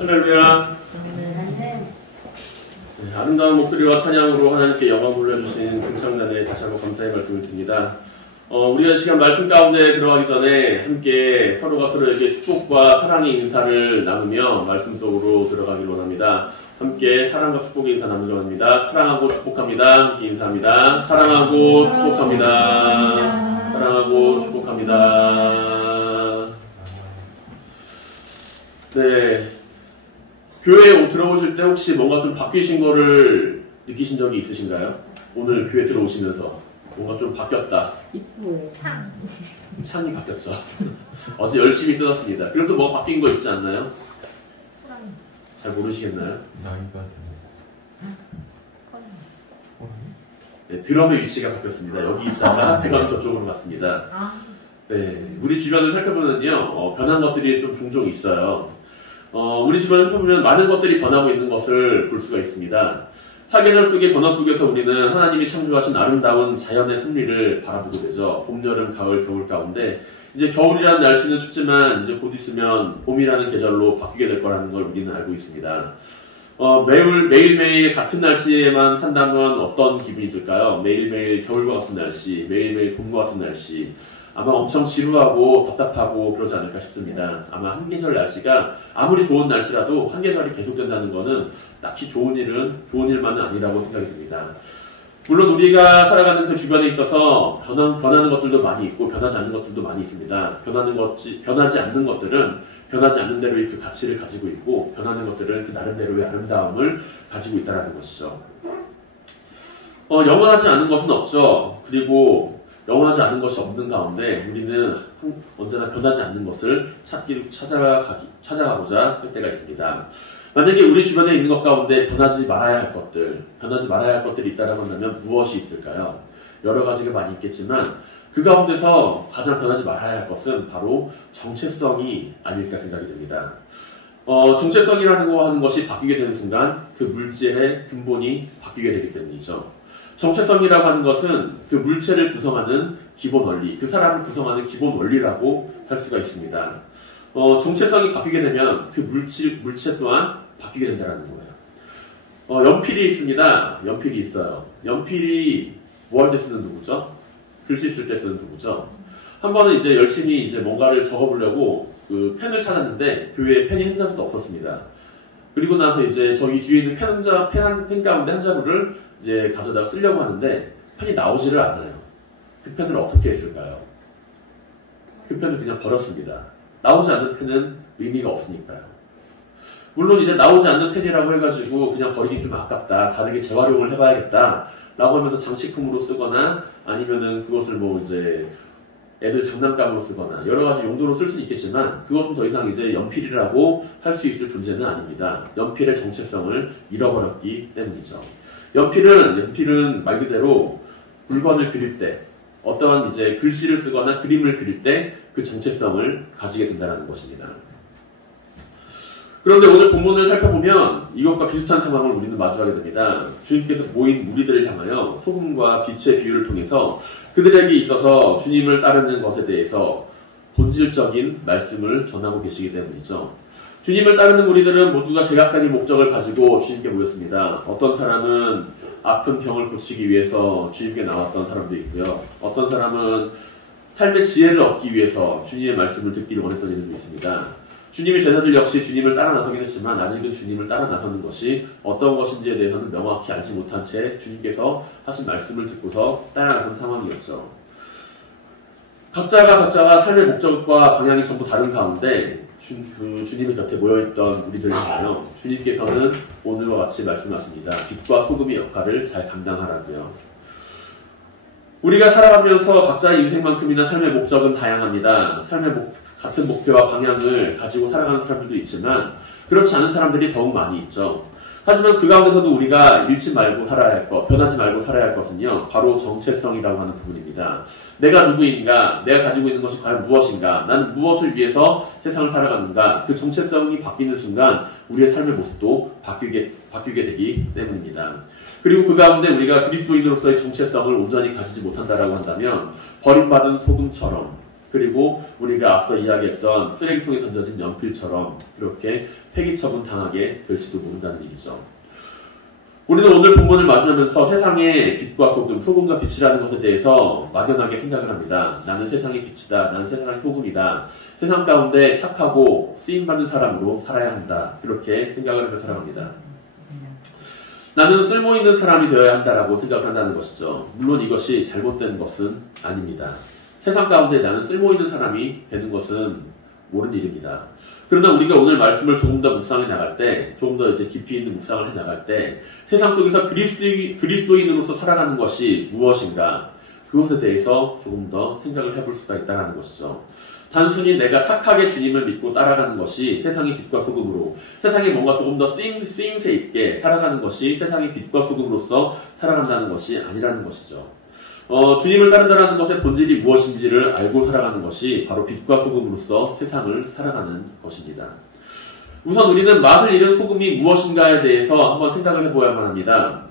할렐루야. 네, 아름다운 목소리와 찬양으로 하나님께 영광 돌려주신 금상단에 다시 한번 감사의 말씀을 드립니다. 우리가 시간 말씀 가운데 들어가기 전에 함께 서로가 서로에게 축복과 사랑의 인사를 나누며 말씀 속으로 들어가길 원합니다. 함께 사랑과 축복의 인사 나누려 합니다. 사랑하고 축복합니다. 인사합니다. 사랑하고 축복합니다. 사랑하고 축복합니다. 네. 교회에 들어오실 때 혹시 뭔가 좀 바뀌신 거를 느끼신 적이 있으신가요? 오늘 교회 들어오시면서 뭔가 좀 바뀌었다. 이쁘요. 창이 바뀌었죠. 어제 열심히 뜯었습니다. 그래도 뭐 바뀐 거 있지 않나요? 잘 모르시겠나요? 나이가 네, 드럼의 위치가 바뀌었습니다. 여기 있다가 드럼 저쪽으로 갔습니다. 네, 우리 주변을 살펴보면요, 변한 것들이 좀 종종 있어요. 우리 주변을 살펴보면 많은 것들이 변하고 있는 것을 볼 수가 있습니다. 사계절 속의 변화 속에서 우리는 하나님이 창조하신 아름다운 자연의 섭리를 바라보게 되죠. 봄, 여름, 가을, 겨울 가운데 이제 겨울이라는 날씨는 춥지만 이제 곧 있으면 봄이라는 계절로 바뀌게 될 거라는 걸 우리는 알고 있습니다. 매일매일 같은 날씨에만 산다면 어떤 기분이 들까요? 매일매일 겨울과 같은 날씨, 매일매일 봄과 같은 날씨. 아마 엄청 지루하고 답답하고 그러지 않을까 싶습니다. 아마 한 계절 날씨가 아무리 좋은 날씨라도 한 계절이 계속된다는 것은 딱히 좋은 일만은 아니라고 생각이 듭니다. 물론 우리가 살아가는 그 주변에 있어서 변하는 것들도 많이 있고 변하지 않는 것들도 많이 있습니다. 변하지 않는 것들은 변하지 않는 대로의 그 가치를 가지고 있고 변하는 것들은 그 나름대로의 아름다움을 가지고 있다는 것이죠. 영원하지 않은 것은 없죠. 그리고 영원하지 않은 것이 없는 가운데 우리는 언제나 변하지 않는 것을 찾아가고자 할 때가 있습니다. 만약에 우리 주변에 있는 것 가운데 변하지 말아야 할 것들이 있다고 한다면 무엇이 있을까요? 여러 가지가 많이 있겠지만 그 가운데서 가장 변하지 말아야 할 것은 바로 정체성이 아닐까 생각이 듭니다. 정체성이라는 거 하는 것이 바뀌게 되는 순간 그 물질의 근본이 바뀌게 되기 때문이죠. 정체성이라고 하는 것은 그 물체를 구성하는 기본 원리, 그 사람을 구성하는 기본 원리라고 할 수가 있습니다. 정체성이 바뀌게 되면 그 물체 또한 바뀌게 된다는 거예요. 연필이 있습니다. 연필이 있어요. 연필이 뭐 할 때 쓰는 도구죠? 글씨 쓸 때 쓰는 도구죠. 한 번은 이제 열심히 이제 뭔가를 적어보려고 그 펜을 찾았는데 교회에 펜이 한 자루도 없었습니다. 그리고 나서 이제 저기 뒤에 있는 펜 가운데 한 자루를 이제 가져다가 쓰려고 하는데 펜이 나오지를 않아요. 그 펜을 어떻게 했을까요? 그 펜을 그냥 버렸습니다. 나오지 않는 펜은 의미가 없으니까요. 물론 이제 나오지 않는 펜이라고 해가지고 그냥 버리기 좀 아깝다, 다르게 재활용을 해봐야겠다 라고 하면서 장식품으로 쓰거나 아니면은 그것을 뭐 이제 애들 장난감으로 쓰거나 여러 가지 용도로 쓸 수는 있겠지만 그것은 더 이상 이제 연필이라고 할 수 있을 존재는 아닙니다. 연필의 정체성을 잃어버렸기 때문이죠. 연필은 말 그대로 물건을 그릴 때 어떠한 이제 글씨를 쓰거나 그림을 그릴 때 그 정체성을 가지게 된다는 것입니다. 그런데 오늘 본문을 살펴보면 이것과 비슷한 상황을 우리는 마주하게 됩니다. 주님께서 모인 무리들을 향하여 소금과 빛의 비유를 통해서 그들에게 있어서 주님을 따르는 것에 대해서 본질적인 말씀을 전하고 계시기 때문이죠. 주님을 따르는 무리들은 모두가 제각각의 목적을 가지고 주님께 모였습니다. 어떤 사람은 아픈 병을 고치기 위해서 주님께 나왔던 사람도 있고요. 어떤 사람은 삶의 지혜를 얻기 위해서 주님의 말씀을 듣기를 원했던 이들도 있습니다. 주님의 제자들 역시 주님을 따라 나서긴 했지만 아직은 주님을 따라 나서는 것이 어떤 것인지에 대해서는 명확히 알지 못한 채 주님께서 하신 말씀을 듣고서 따라 나선 상황이었죠. 각자가 삶의 목적과 방향이 전부 다른 가운데 주님의 곁에 모여있던 우리들 중에요. 주님께서는 오늘과 같이 말씀하십니다. 빛과 소금의 역할을 잘 감당하라고요. 우리가 살아가면서 각자의 인생만큼이나 삶의 목적은 다양합니다. 같은 목표와 방향을 가지고 살아가는 사람들도 있지만 그렇지 않은 사람들이 더욱 많이 있죠. 하지만 그 가운데서도 우리가 잃지 말고 살아야 할 것, 변하지 말고 살아야 할 것은요, 바로 정체성이라고 하는 부분입니다. 내가 누구인가, 내가 가지고 있는 것이 과연 무엇인가, 나는 무엇을 위해서 세상을 살아가는가, 그 정체성이 바뀌는 순간 우리의 삶의 모습도 바뀌게 되기 때문입니다. 그리고 그 가운데 우리가 그리스도인으로서의 정체성을 온전히 가지지 못한다라고 한다면 버림받은 소금처럼 그리고 우리가 앞서 이야기했던 쓰레기통에 던져진 연필처럼 그렇게 폐기처분 당하게 될지도 모른다는 얘기죠. 우리는 오늘 본문을 마주하면서 세상의 빛과 소금, 소금과 빛이라는 것에 대해서 막연하게 생각을 합니다. 나는 세상의 빛이다. 나는 세상의 소금이다. 세상 가운데 착하고 쓰임받는 사람으로 살아야 한다. 이렇게 생각을 하며 살아갑니다. 나는 쓸모있는 사람이 되어야 한다라고 생각을 한다는 것이죠. 물론 이것이 잘못된 것은 아닙니다. 세상 가운데 나는 쓸모있는 사람이 되는 것은 옳은 일입니다. 그러나 우리가 오늘 말씀을 조금 더 묵상해 나갈 때, 조금 더 이제 깊이 있는 묵상을 해 나갈 때, 세상 속에서 그리스도인으로서 살아가는 것이 무엇인가, 그것에 대해서 조금 더 생각을 해볼 수가 있다는 것이죠. 단순히 내가 착하게 주님을 믿고 따라가는 것이 세상의 빛과 소금으로, 세상에 뭔가 조금 더 쓰임새 있게 살아가는 것이 세상의 빛과 소금으로서 살아간다는 것이 아니라는 것이죠. 주님을 따른다는 것의 본질이 무엇인지를 알고 살아가는 것이 바로 빛과 소금으로서 세상을 살아가는 것입니다. 우선 우리는 맛을 잃은 소금이 무엇인가에 대해서 한번 생각을 해보아야만 합니다.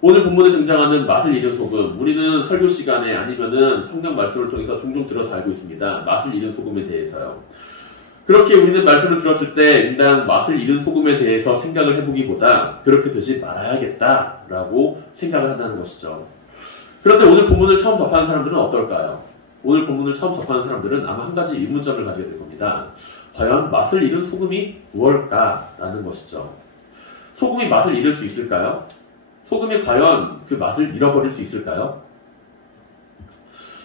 오늘 본문에 등장하는 맛을 잃은 소금, 우리는 설교 시간에 아니면은 성경 말씀을 통해서 종종 들어서 알고 있습니다. 맛을 잃은 소금에 대해서요. 그렇게 우리는 말씀을 들었을 때 인당 맛을 잃은 소금에 대해서 생각을 해보기보다 그렇게 되지 말아야겠다라고 생각을 한다는 것이죠. 그런데 오늘 본문을 처음 접하는 사람들은 어떨까요? 오늘 본문을 처음 접하는 사람들은 아마 한 가지 의문점을 가지게 될 겁니다. 과연 맛을 잃은 소금이 무엇일까라는 것이죠. 소금이 맛을 잃을 수 있을까요? 소금이 과연 그 맛을 잃어버릴 수 있을까요?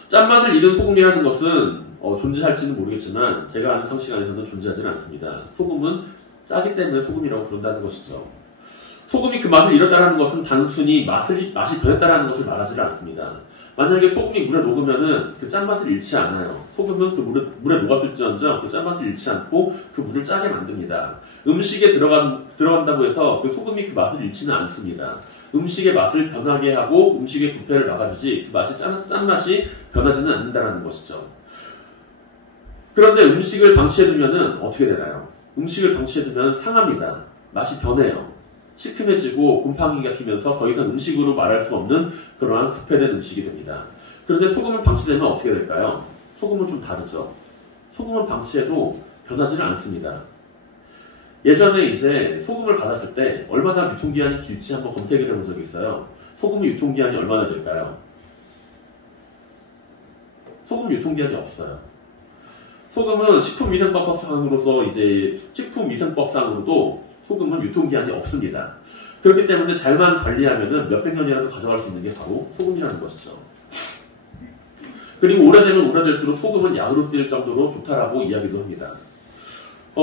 짠맛을 잃은 소금이라는 것은 존재할지는 모르겠지만 제가 아는 상식 안에서는 존재하지는 않습니다. 소금은 짜기 때문에 소금이라고 부른다는 것이죠. 소금이 그 맛을 잃었다는 것은 단순히 맛이 변했다는 것을 말하지 않습니다. 만약에 소금이 물에 녹으면은 그 짠맛을 잃지 않아요. 소금은 그 물에 녹았을지언정 그 짠맛을 잃지 않고 그 물을 짜게 만듭니다. 음식에 들어간다고 해서 그 소금이 그 맛을 잃지는 않습니다. 음식의 맛을 변하게 하고 음식의 부패를 막아주지 그 맛이 짠맛이 변하지는 않는다는 것이죠. 그런데 음식을 방치해두면은 어떻게 되나요? 음식을 방치해두면 상합니다. 맛이 변해요. 시큼해지고 곰팡이가 피면서 더 이상 음식으로 말할 수 없는 그러한 부패된 음식이 됩니다. 그런데 소금을 방치되면 어떻게 될까요? 소금은 좀 다르죠. 소금은 방치해도 변하지는 않습니다. 예전에 이제 소금을 받았을 때 얼마나 유통기한이 길지 한번 검색을 해본 적이 있어요. 소금의 유통기한이 얼마나 될까요? 소금 유통기한이 없어요. 소금은 식품위생법상으로도 소금은 유통기한이 없습니다. 그렇기 때문에 잘만 관리하면은 몇백 년이라도 가져갈 수 있는 게 바로 소금이라는 것이죠. 그리고 오래되면 오래될수록 소금은 약으로 쓰일 정도로 좋다라고 이야기도 합니다.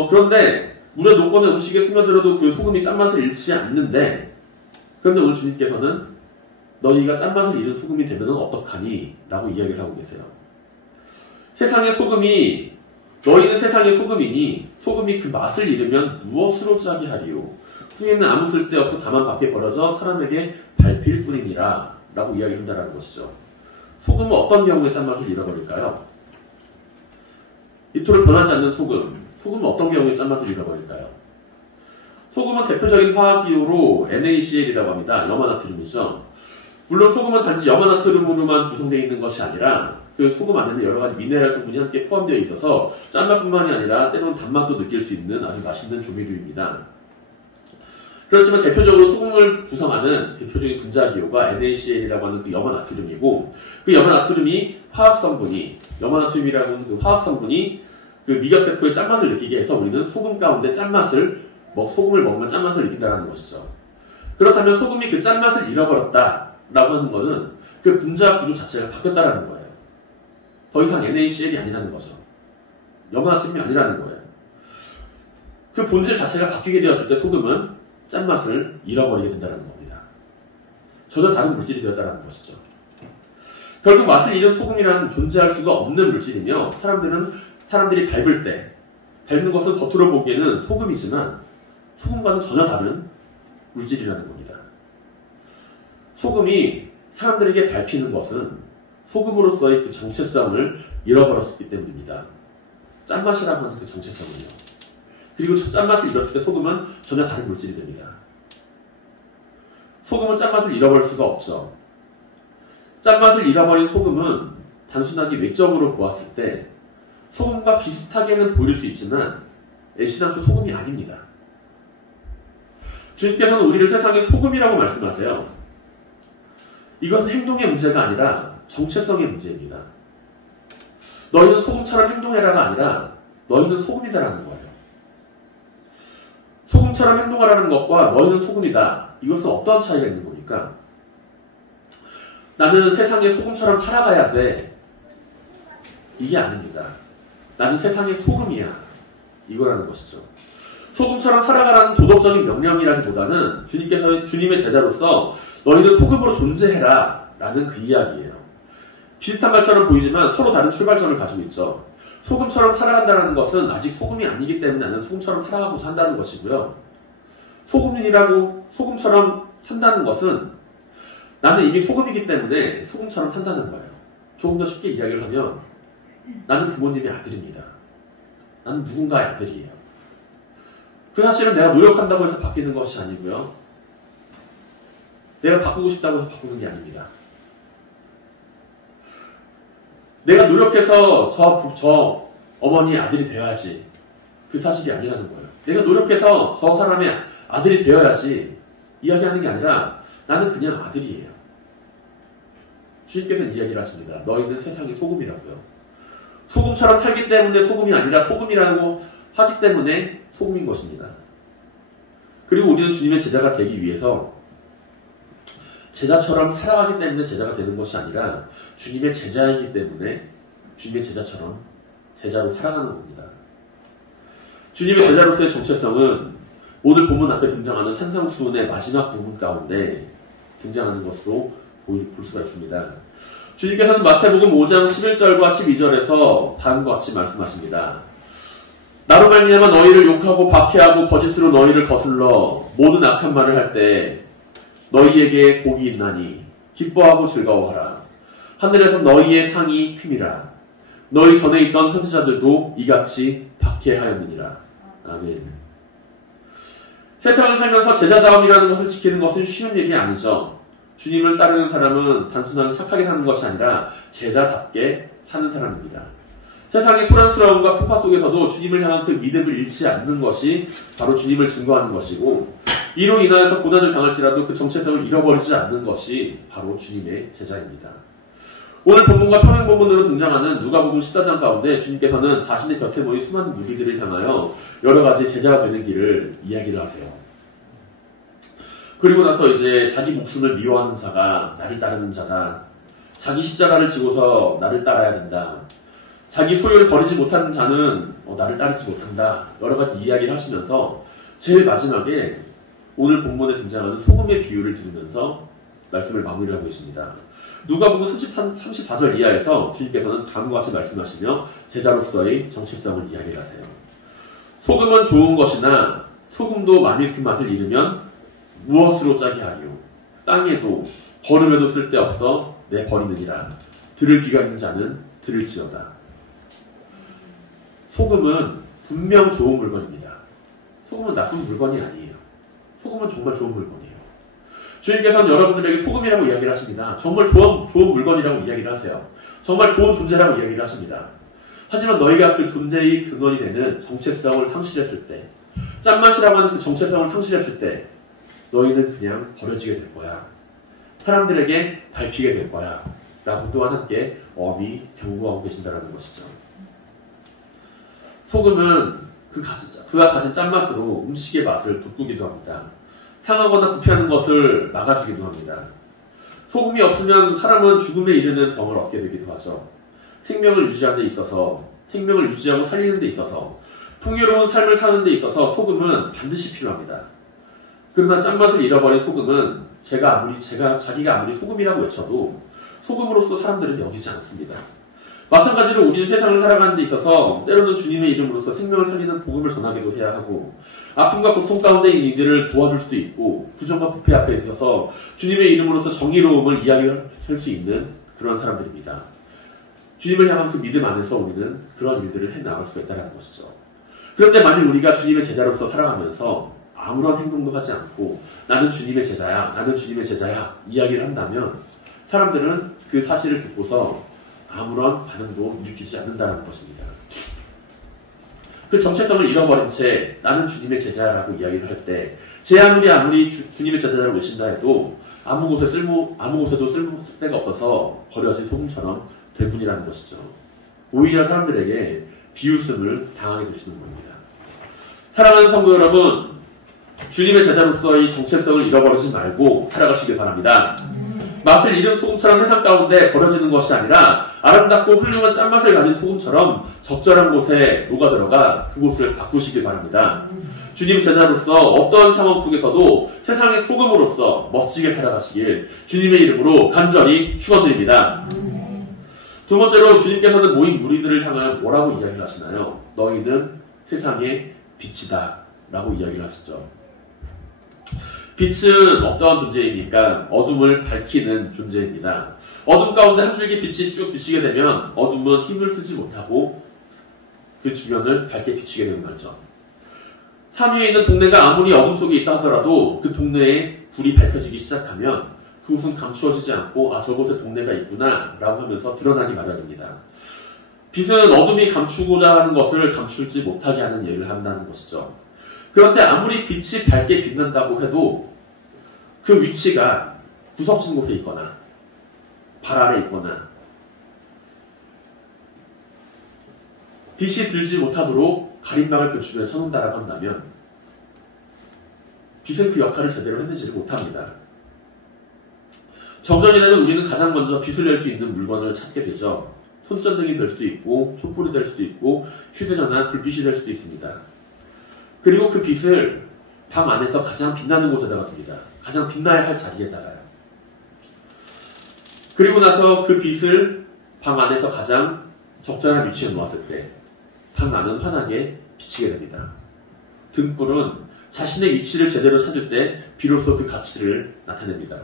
그런데 물에 녹거나 음식에 스며들어도 그 소금이 짠맛을 잃지 않는데, 그런데 오늘 주님께서는 너희가 짠맛을 잃은 소금이 되면 어떡하니? 라고 이야기를 하고 계세요. 너희는 세상의 소금이니 소금이 그 맛을 잃으면 무엇으로 짜게 하리요? 후에는 아무 쓸데없어 다만 밖에 버려져 사람에게 밟힐 뿐이니라 라고 이야기한다는 것이죠. 소금은 어떤 경우에 짠맛을 잃어버릴까요? 이토록 변하지 않는 소금은 어떤 경우에 짠맛을 잃어버릴까요? 소금은 대표적인 화학기호로 NaCl이라고 합니다. 염화나트륨이죠. 물론 소금은 단지 염화나트륨으로만 구성되어 있는 것이 아니라 그 소금 안에는 여러 가지 미네랄 성분이 함께 포함되어 있어서 짠맛뿐만이 아니라 때로는 단맛도 느낄 수 있는 아주 맛있는 조미료입니다. 그렇지만 대표적으로 소금을 구성하는 대표적인 분자기호가 NaCl이라고 하는 그 염화나트륨이고, 그 염화나트륨이 염화나트륨이라는 그 화학성분이 그 미각세포의 짠맛을 느끼게 해서 우리는 소금 가운데 소금을 먹으면 짠맛을 느낀다는 것이죠. 그렇다면 소금이 그 짠맛을 잃어버렸다라고 하는 것은 그 분자 구조 자체가 바뀌었다라는 거예요. 더 이상 NaCl이 아니라는 거죠. 염화나트륨이 아니라는 거예요. 그 본질 자체가 바뀌게 되었을 때 소금은 짠맛을 잃어버리게 된다는 겁니다. 전혀 다른 물질이 되었다는 것이죠. 결국 맛을 잃은 소금이라는 존재할 수가 없는 물질이며, 사람들이 밟는 것은 겉으로 보기에는 소금이지만 소금과는 전혀 다른 물질이라는 겁니다. 소금이 사람들에게 밟히는 것은 소금으로서의 그 정체성을 잃어버렸기 때문입니다. 짠맛이라고 하는 그 정체성을요. 그리고 짠맛을 잃었을 때 소금은 전혀 다른 물질이 됩니다. 소금은 짠맛을 잃어버릴 수가 없죠. 짠맛을 잃어버린 소금은 단순하게 외적으로 보았을 때 소금과 비슷하게는 보일 수 있지만 애시당초 소금이 아닙니다. 주님께서는 우리를 세상의 소금이라고 말씀하세요. 이것은 행동의 문제가 아니라 정체성의 문제입니다. 너희는 소금처럼 행동해라가 아니라 너희는 소금이다라는 거예요. 소금처럼 행동하라는 것과 너희는 소금이다. 이것은 어떤 차이가 있는 겁니까? 나는 세상의 소금처럼 살아가야 돼. 이게 아닙니다. 나는 세상의 소금이야. 이거라는 것이죠. 소금처럼 살아가라는 도덕적인 명령이라기보다는 주님께서 주님의 제자로서 너희는 소금으로 존재해라 라는 그 이야기예요. 비슷한 말처럼 보이지만 서로 다른 출발점을 가지고 있죠. 소금처럼 살아간다는 것은 아직 소금이 아니기 때문에 나는 소금처럼 살아가고자 한다는 것이고요. 소금처럼 산다는 것은 나는 이미 소금이기 때문에 소금처럼 산다는 거예요. 조금 더 쉽게 이야기를 하면 나는 부모님의 아들입니다. 나는 누군가의 아들이에요. 그 사실은 내가 노력한다고 해서 바뀌는 것이 아니고요. 내가 바꾸고 싶다고 해서 바꾸는 게 아닙니다. 내가 노력해서 저 어머니의 아들이 되어야지. 그 사실이 아니라는 거예요. 내가 노력해서 저 사람의 아들이 되어야지. 이야기하는 게 아니라 나는 그냥 아들이에요. 주님께서는 이야기를 하십니다. 너희는 세상의 소금이라고요. 소금처럼 살기 때문에 소금이 아니라 소금이라고 하기 때문에 소금인 것입니다. 그리고 우리는 주님의 제자가 되기 위해서 제자처럼 살아가기 때문에 제자가 되는 것이 아니라 주님의 제자이기 때문에 주님의 제자처럼 제자로 살아가는 겁니다. 주님의 제자로서의 정체성은 오늘 본문 앞에 등장하는 산상수훈의 마지막 부분 가운데 등장하는 것으로 볼 수가 있습니다. 주님께서는 마태복음 5장 11절과 12절에서 다음과 같이 말씀하십니다. 나로 말미암아 너희를 욕하고 박해하고 거짓으로 너희를 거슬러 모든 악한 말을 할 때 너희에게 복이 있나니 기뻐하고 즐거워하라. 하늘에서 너희의 상이 튑이라. 너희 전에 있던 선지자들도 이같이 박해하였느니라. 아멘. 세상을 살면서 제자다움이라는 것을 지키는 것은 쉬운 일이 아니죠. 주님을 따르는 사람은 단순하게 착하게 사는 것이 아니라 제자답게 사는 사람입니다. 세상의 소란스러움과 풍파 속에서도 주님을 향한 그 믿음을 잃지 않는 것이 바로 주님을 증거하는 것이고, 이로 인하여서 고난을 당할지라도 그 정체성을 잃어버리지 않는 것이 바로 주님의 제자입니다. 오늘 본문과 평행 본문으로 등장하는 누가복음 14장 가운데 주님께서는 자신의 곁에 모인 수많은 무리들을 향하여 여러 가지 제자가 되는 길을 이야기를 하세요. 그리고 나서 이제 자기 목숨을 미워하는 자가 나를 따르는 자다. 자기 십자가를 지고서 나를 따라야 된다. 자기 소유를 버리지 못하는 자는 나를 따르지 못한다. 여러 가지 이야기를 하시면서 제일 마지막에 오늘 본문에 등장하는 소금의 비유를 들으면서 말씀을 마무리하고 있습니다. 누가복음 34절 이하에서 주님께서는 다음과 같이 말씀하시며 제자로서의 정체성을 이야기하세요. 소금은 좋은 것이나 소금도 만일 그 맛을 잃으면 무엇으로 짜게 하리요? 땅에도 거름에도 쓸데없어 내버리느니라. 들을 귀가 있는 자는 들을지어다. 소금은 분명 좋은 물건입니다. 소금은 나쁜 물건이 아니에요. 소금은 정말 좋은 물건이에요. 주님께서는 여러분들에게 소금이라고 이야기를 하십니다. 정말 좋은 물건이라고 이야기를 하세요. 정말 좋은 존재라고 이야기를 하십니다. 하지만 너희가 그 존재의 근원이 되는 정체성을 상실했을 때, 짠맛이라고 하는 그 정체성을 상실했을 때 너희는 그냥 버려지게 될 거야. 사람들에게 밟히게 될 거야. 라고 또한 함께 엄히 경고하고 계신다는 것이죠. 소금은 그가 가진 짠맛으로 음식의 맛을 돋구기도 합니다. 상하거나 부패하는 것을 막아주기도 합니다. 소금이 없으면 사람은 죽음에 이르는 병을 얻게 되기도 하죠. 생명을 유지하는 데 있어서, 생명을 유지하고 살리는 데 있어서, 풍요로운 삶을 사는 데 있어서 소금은 반드시 필요합니다. 그러나 짠맛을 잃어버린 소금은 자기가 아무리 소금이라고 외쳐도 소금으로서 사람들은 여기지 않습니다. 마찬가지로 우리는 세상을 살아가는 데 있어서 때로는 주님의 이름으로서 생명을 살리는 복음을 전하기도 해야 하고, 아픔과 고통 가운데 있는 이들을 도와줄 수도 있고, 부정과 부패 앞에 있어서 주님의 이름으로서 정의로움을 이야기할 수 있는 그런 사람들입니다. 주님을 향한 그 믿음 안에서 우리는 그런 일들을 해나갈 수가 있다는 것이죠. 그런데 만일 우리가 주님의 제자로서 살아가면서 아무런 행동도 하지 않고 나는 주님의 제자야, 나는 주님의 제자야 이야기를 한다면 사람들은 그 사실을 듣고서 아무런 반응도 일으키지 않는다는 것입니다. 그 정체성을 잃어버린 채 나는 주님의 제자라고 이야기를 할 때 제 아무리 주님의 제자로 계신다 해도 아무 곳에도 쓸데가 없어서 버려진 소금처럼 될 뿐이라는 것이죠. 오히려 사람들에게 비웃음을 당하게 되시는 겁니다. 사랑하는 성도 여러분, 주님의 제자로서의 정체성을 잃어버리지 말고 살아가시길 바랍니다. 맛을 잃은 소금처럼 세상 가운데 버려지는 것이 아니라 아름답고 훌륭한 짠맛을 가진 소금처럼 적절한 곳에 녹아들어가 그곳을 바꾸시길 바랍니다. 주님 제자로서 어떠한 상황 속에서도 세상의 소금으로서 멋지게 살아가시길 주님의 이름으로 간절히 축원드립니다. 두 번째로 주님께서는 모인 무리들을 향하여 뭐라고 이야기를 하시나요? 너희는 세상의 빛이다 라고 이야기를 하시죠. 빛은 어떠한 존재입니까? 어둠을 밝히는 존재입니다. 어둠 가운데 한 줄기 빛이 쭉 비치게 되면 어둠은 힘을 쓰지 못하고 그 주변을 밝게 비추게 되는 거죠. 산 위에 있는 동네가 아무리 어둠 속에 있다 하더라도 그 동네에 불이 밝혀지기 시작하면 그곳은 감추어지지 않고 아 저곳에 동네가 있구나 라고 하면서 드러나기 마련입니다. 빛은 어둠이 감추고자 하는 것을 감출지 못하게 하는 일을 한다는 것이죠. 그런데 아무리 빛이 밝게 빛난다고 해도 그 위치가 구석진 곳에 있거나 발 아래 있거나 빛이 들지 못하도록 가림막을 그 주변에 쳐놓는다라고 한다면 빛은 그 역할을 제대로 해내지를 못합니다. 정전이라는 우리는 가장 먼저 빛을 낼 수 있는 물건을 찾게 되죠. 손전등이 될 수도 있고 촛불이 될 수도 있고 휴대전화, 불빛이 될 수도 있습니다. 그리고 그 빛을 방 안에서 가장 빛나는 곳에다가 둡니다. 가장 빛나야 할 자리에다가요. 그리고 나서 그 빛을 방 안에서 가장 적절한 위치에 놓았을 때 방 안은 환하게 비치게 됩니다. 등불은 자신의 위치를 제대로 찾을 때 비로소 그 가치를 나타냅니다.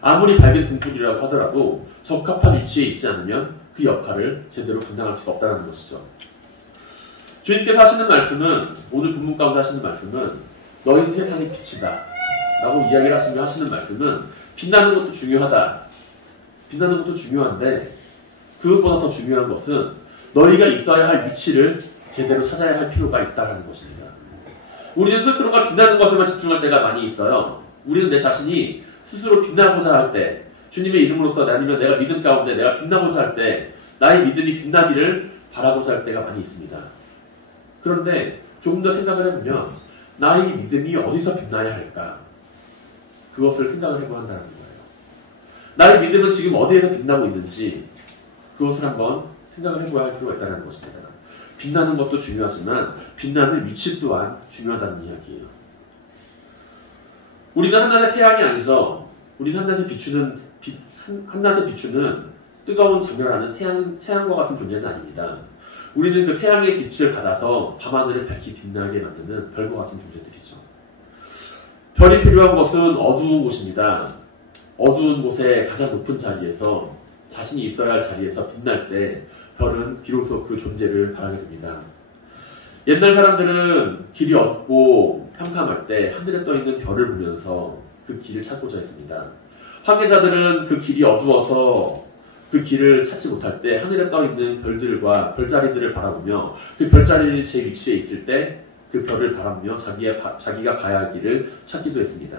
아무리 밝은 등불이라고 하더라도 적합한 위치에 있지 않으면 그 역할을 제대로 감당할 수가 없다는 것이죠. 주님께서 하시는 말씀은, 오늘 본문 가운데 하시는 말씀은 너희는 세상의 빛이다 라고 이야기를 하시는 말씀은 빛나는 것도 중요하다. 빛나는 것도 중요한데 그것보다 더 중요한 것은 너희가 있어야 할 위치를 제대로 찾아야 할 필요가 있다는 것입니다. 우리는 스스로가 빛나는 것에만 집중할 때가 많이 있어요. 우리는 내 자신이 스스로 빛나고자 할 때, 주님의 이름으로서 아니면 내가 믿음 가운데 내가 빛나고자 할 때, 나의 믿음이 빛나기를 바라고자 할 때가 많이 있습니다. 그런데 조금 더 생각을 해보면 나의 믿음이 어디서 빛나야 할까? 그것을 생각을 해보야 한다는 거예요. 나의 믿음은 지금 어디에서 빛나고 있는지 그것을 한번 생각을 해봐야 할 필요가 있다는 것입니다. 빛나는 것도 중요하지만 빛나는 위치 또한 중요하다는 이야기예요. 우리는 한낮의 태양이 아니죠. 우리는 한낮에 비추는 뜨거운 장렬하는 태양과 같은 존재는 아닙니다. 우리는 그 태양의 빛을 받아서 밤하늘을 밝히 빛나게 만드는 별과 같은 존재들이죠. 별이 필요한 것은 어두운 곳입니다. 어두운 곳에 가장 높은 자리에서 자신이 있어야 할 자리에서 빛날 때 별은 비로소 그 존재를 바라게 됩니다. 옛날 사람들은 길이 어둡고 캄캄할 때 하늘에 떠있는 별을 보면서 그 길을 찾고자 했습니다. 황해자들은 그 길이 어두워서 그 길을 찾지 못할 때 하늘에 떠있는 별들과 별자리들을 바라보며 그 별자리 제 위치에 있을 때 그 별을 바라보며 자기가 가야 할 길을 찾기도 했습니다.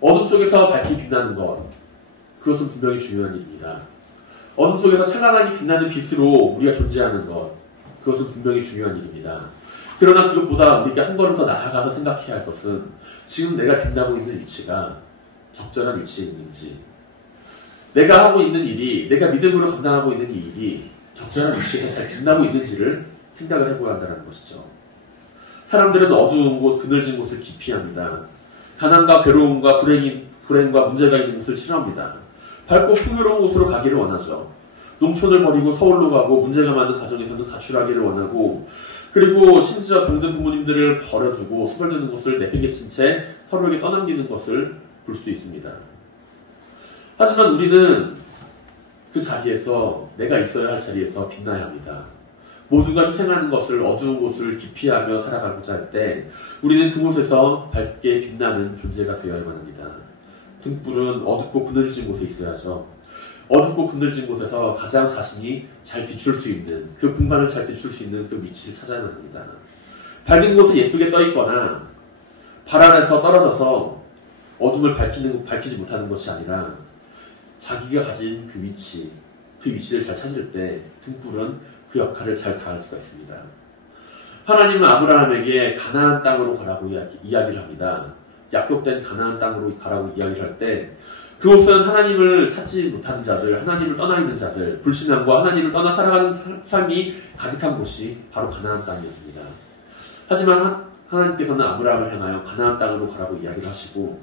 어둠 속에서 밝게 빛나는 것, 그것은 분명히 중요한 일입니다. 어둠 속에서 찬란하게 빛나는 빛으로 우리가 존재하는 것, 그것은 분명히 중요한 일입니다. 그러나 그것보다 우리가 한 걸음 더 나아가서 생각해야 할 것은 지금 내가 빛나고 있는 위치가 적절한 위치에 있는지, 내가 하고 있는 일이, 내가 믿음으로 감당하고 있는 이 일이 적절한 위치에서 잘 빛나고 있는지를 생각을 해보아야 한다는 것이죠. 사람들은 어두운 곳, 그늘진 곳을 기피합니다. 가난과 괴로움과 불행과 문제가 있는 곳을 싫어합니다. 밝고 풍요로운 곳으로 가기를 원하죠. 농촌을 버리고 서울로 가고 문제가 많은 가정에서는 가출하기를 원하고, 그리고 심지어 병든 부모님들을 버려두고 수발되는 곳을 내팽개친 채 서로에게 떠넘기는 것을 볼 수도 있습니다. 하지만 우리는 그 자리에서, 내가 있어야 할 자리에서 빛나야 합니다. 모두가 희생하는 것을, 어두운 곳을 기피하며 살아가고자 할 때 우리는 그곳에서 밝게 빛나는 존재가 되어야만 합니다. 등불은 어둡고 그늘진 곳에 있어야죠. 어둡고 그늘진 곳에서 가장 자신이 잘 비출 수 있는, 그 공간을 잘 비출 수 있는 그 위치를 찾아야만 합니다. 밝은 곳에 예쁘게 떠 있거나 발 아래서 떨어져서 어둠을 밝히지 못하는 것이 아니라 자기가 가진 그 위치를 잘 찾을 때 등불은 그 역할을 잘 다할 수가 있습니다. 하나님은 아브라함에게 가나안 땅으로 가라고 이야기를 합니다. 약속된 가나안 땅으로 가라고 이야기를 할 때 그곳은 하나님을 찾지 못하는 자들, 하나님을 떠나 있는 자들, 불신앙과 하나님을 떠나 살아가는 삶이 가득한 곳이 바로 가나안 땅이었습니다. 하지만 하나님께서는 아브라함을 향하여 가나안 땅으로 가라고 이야기를 하시고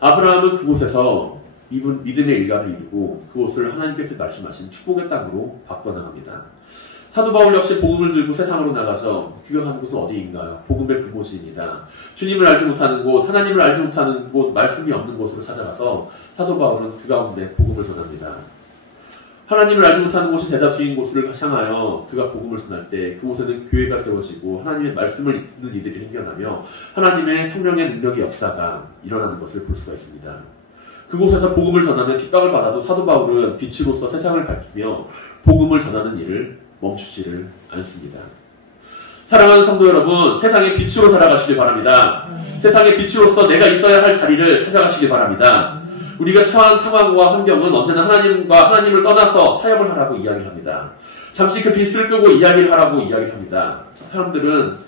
아브라함은 그곳에서 믿음의 일가를 이루고 그곳을 하나님께서 말씀하신 축복의 땅으로 바꿔나갑니다. 사도 바울 역시 복음을 들고 세상으로 나가서 그가 가는 곳은 어디인가요? 복음의 그곳입니다. 주님을 알지 못하는 곳, 하나님을 알지 못하는 곳, 말씀이 없는 곳으로 찾아가서 사도 바울은 그 가운데 복음을 전합니다. 하나님을 알지 못하는 곳이 대다수인 곳을 향하여 그가 복음을 전할 때 그곳에는 교회가 세워지고 하나님의 말씀을 듣는 이들이 생겨나며 하나님의 성령의 능력의 역사가 일어나는 것을 볼 수가 있습니다. 그곳에서 복음을 전하며 핍박을 받아도 사도 바울은 빛으로서 세상을 밝히며 복음을 전하는 일을 멈추지를 않습니다. 사랑하는 성도 여러분, 세상의 빛으로 살아가시길 바랍니다. 세상의 빛으로서 내가 있어야 할 자리를 찾아가시길 바랍니다. 우리가 처한 상황과 환경은 언제나 하나님을 떠나서 타협을 하라고 이야기합니다. 잠시 그 빛을 끄고 이야기를 하라고 이야기합니다. 사람들은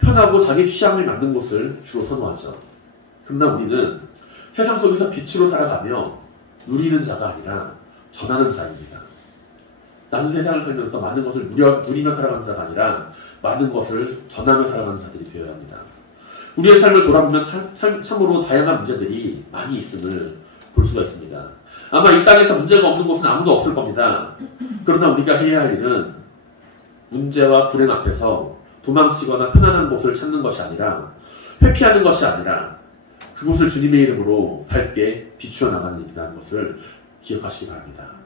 편하고 자기 취향을 맞는 곳을 주로 선호하죠. 그러나 우리는 세상 속에서 빛으로 살아가며 누리는 자가 아니라 전하는 자입니다. 나는 세상을 살면서 많은 것을 누리며 살아가는 자가 아니라 많은 것을 전하며 살아가는 자들이 되어야 합니다. 우리의 삶을 돌아보면 참으로 다양한 문제들이 많이 있음을 볼 수가 있습니다. 아마 이 땅에서 문제가 없는 곳은 아무도 없을 겁니다. 그러나 우리가 해야 할 일은 문제와 불행 앞에서 도망치거나 편안한 곳을 찾는 것이 아니라 회피하는 것이 아니라 그곳을 주님의 이름으로 밝게 비추어 나가는 일이라는 것을 기억하시기 바랍니다.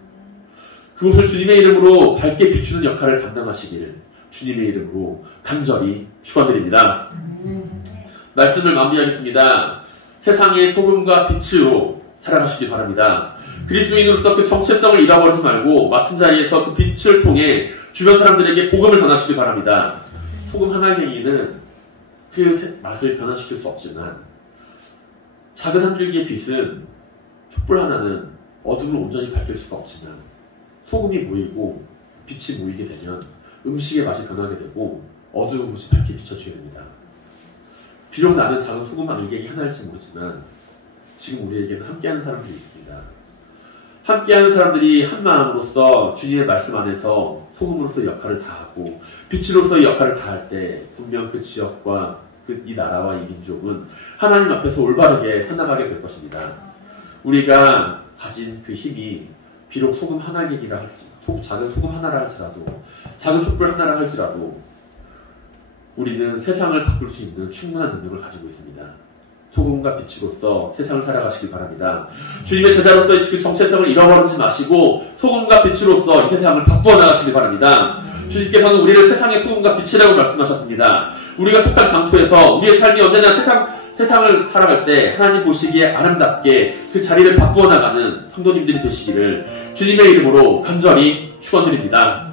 그곳을 주님의 이름으로 밝게 비추는 역할을 감당하시기를 주님의 이름으로 간절히 축원드립니다. 말씀을 마무리하겠습니다. 세상의 소금과 빛으로 살아가시기 바랍니다. 그리스도인으로서 그 정체성을 잃어버리지 말고 맡은 자리에서 그 빛을 통해 주변 사람들에게 복음을 전하시기 바랍니다. 소금 하나의 행위는 그 맛을 변화시킬 수 없지만 작은 한 줄기의 빛은 촛불 하나는 어둠을 온전히 밝힐 수가 없지만 소금이 모이고 빛이 모이게 되면 음식의 맛이 변하게 되고 어두운 곳이 밝게 비춰지게 됩니다. 비록 나는 작은 소금 한 줄기 하나일지 모르지만 지금 우리에게는 함께하는 사람들이 있습니다. 함께하는 사람들이 한 마음으로서 주님의 말씀 안에서 소금으로서 역할을 다하고 빛으로서의 역할을 다할 때 분명 그 지역과 이 나라와 이 민족은 하나님 앞에서 올바르게 살아가게 될 것입니다. 우리가 가진 그 힘이 비록 소금 하나이라 할지라도, 작은 소금 하나라 할지라도, 작은 촛불 하나라 할지라도 우리는 세상을 바꿀 수 있는 충분한 능력을 가지고 있습니다. 소금과 빛으로서 세상을 살아가시길 바랍니다. 주님의 제자로서의 그 정체성을 잃어버리지 마시고 소금과 빛으로서 이 세상을 바꾸어 나가시길 바랍니다. 주님께서는 우리를 세상의 소금과 빛이라고 말씀하셨습니다. 우리가 속한 장소에서 우리의 삶이 언제나 세상을 살아갈 때 하나님 보시기에 아름답게 그 자리를 바꾸어 나가는 성도님들이 되시기를 주님의 이름으로 간절히 축원드립니다.